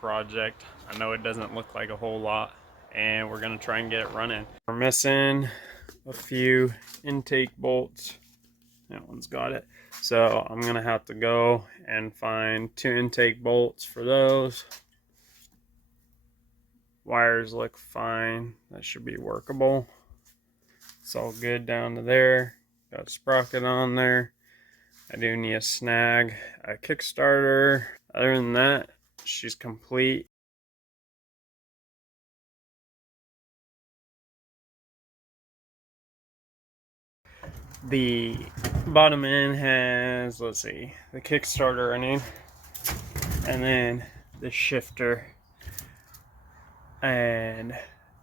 project. I know it doesn't look like a whole lot, and we're gonna try and get it running. We're missing a few intake bolts. That one's got it. So I'm gonna have to go and find 2 intake bolts for those. Wires look fine. That should be workable. It's all good down to there. Got a sprocket on there. I do need a snag, a Kickstarter. Other than that, she's complete. The bottom end has, let's see, the Kickstarter running, and then the shifter. And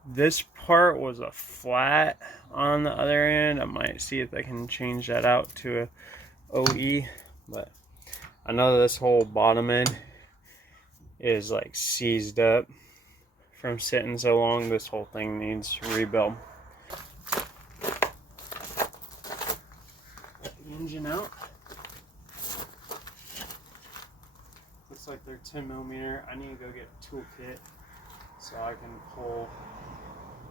this part was a flat on the other end. I might see if I can change that out to a OE, but I know this whole bottom end is like seized up from sitting so long. This whole thing needs rebuild. Get the engine out. Looks like they're 10mm. I need to go get a toolkit so I can pull.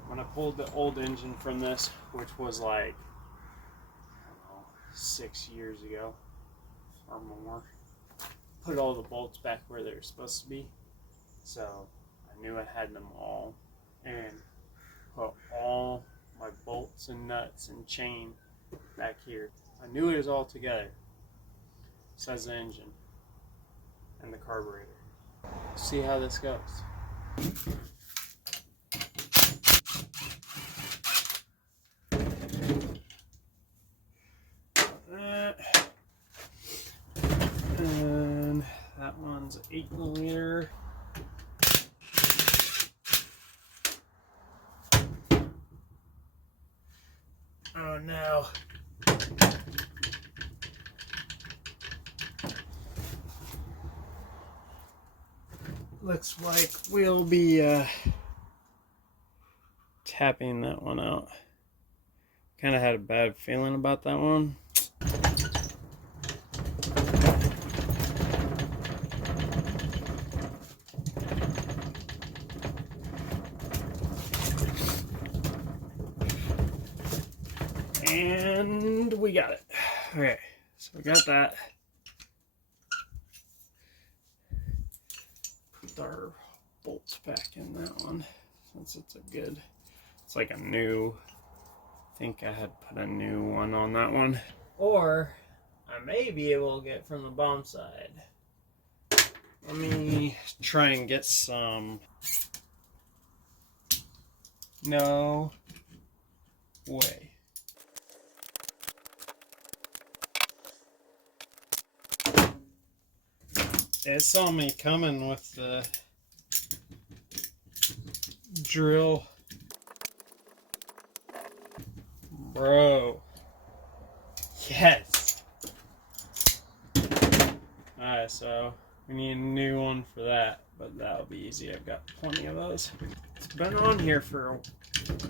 When I pulled the old engine from this, which was like, I don't know, 6 years ago or more, put all the bolts back where they were supposed to be. So I knew I had them all, and put all my bolts and nuts and chain back here. I knew it was all together. Says the engine and the carburetor. See how this goes. And that one's 8mm. Oh no. Looks like we'll be tapping that one out. Kind of had a bad feeling about that one. And we got it. Okay, so we got that. Put our bolts back in that one since it's it's like a new, I think I had put a new one on that one. Or I may be able to get from the bottom side. Let me try and get some. No way. It saw me coming with the drill. Bro. Yes. Alright, so we need a new one for that, but that'll be easy. I've got plenty of those. It's been on here for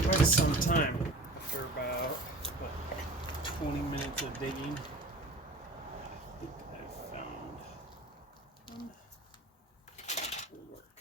quite some time. After about, what, 20 minutes of digging, I think I found one. Will work.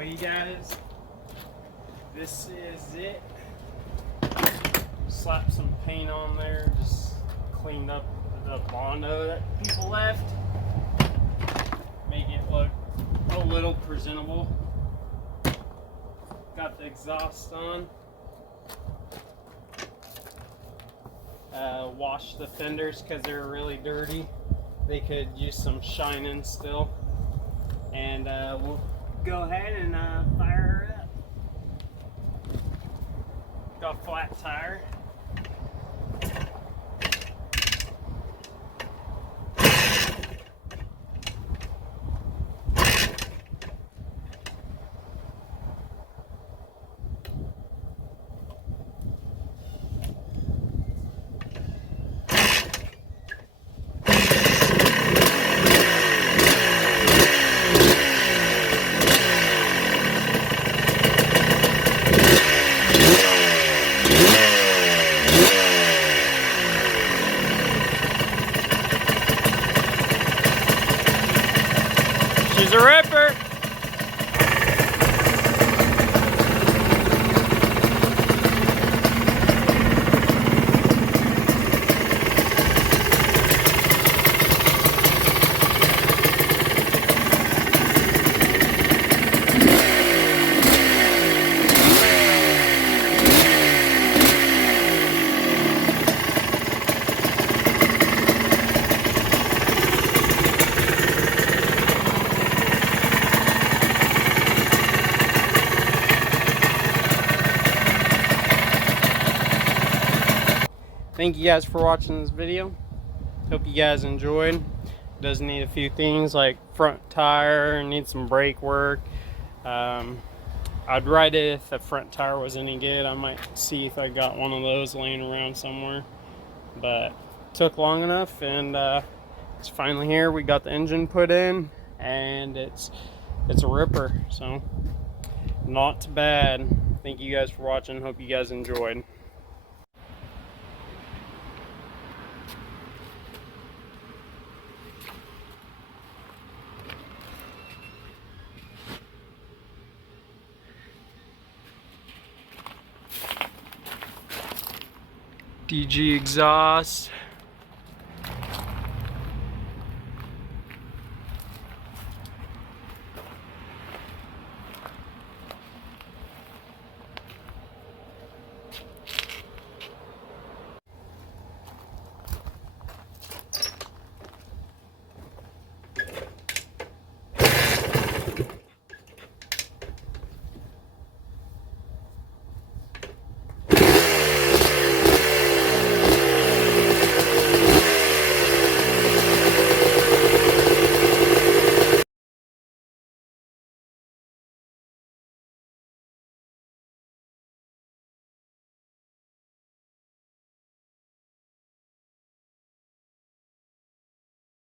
show you guys. This is it. Slap some paint on there, just cleaned up the Bondo that people left. Make it look a little presentable. Got the exhaust on. Washed the fenders because they're really dirty. They could use some shining still. And we'll go ahead and fire her up. Got a flat tire. She's a ripper. Thank you guys for watching this video. Hope you guys enjoyed. It does need a few things like front tire, needs some brake work. I'd ride it if the front tire was any good. I might see if I got one of those laying around somewhere. But it took long enough, and it's finally here. We got the engine put in, and it's a ripper. So not bad. Thank you guys for watching. Hope you guys enjoyed. DG exhaust.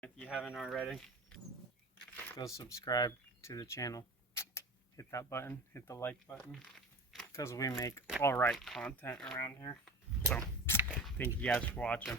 If you haven't already, go subscribe to the channel. Hit that button, hit the like button, because we make alright content around here. So, thank you guys for watching.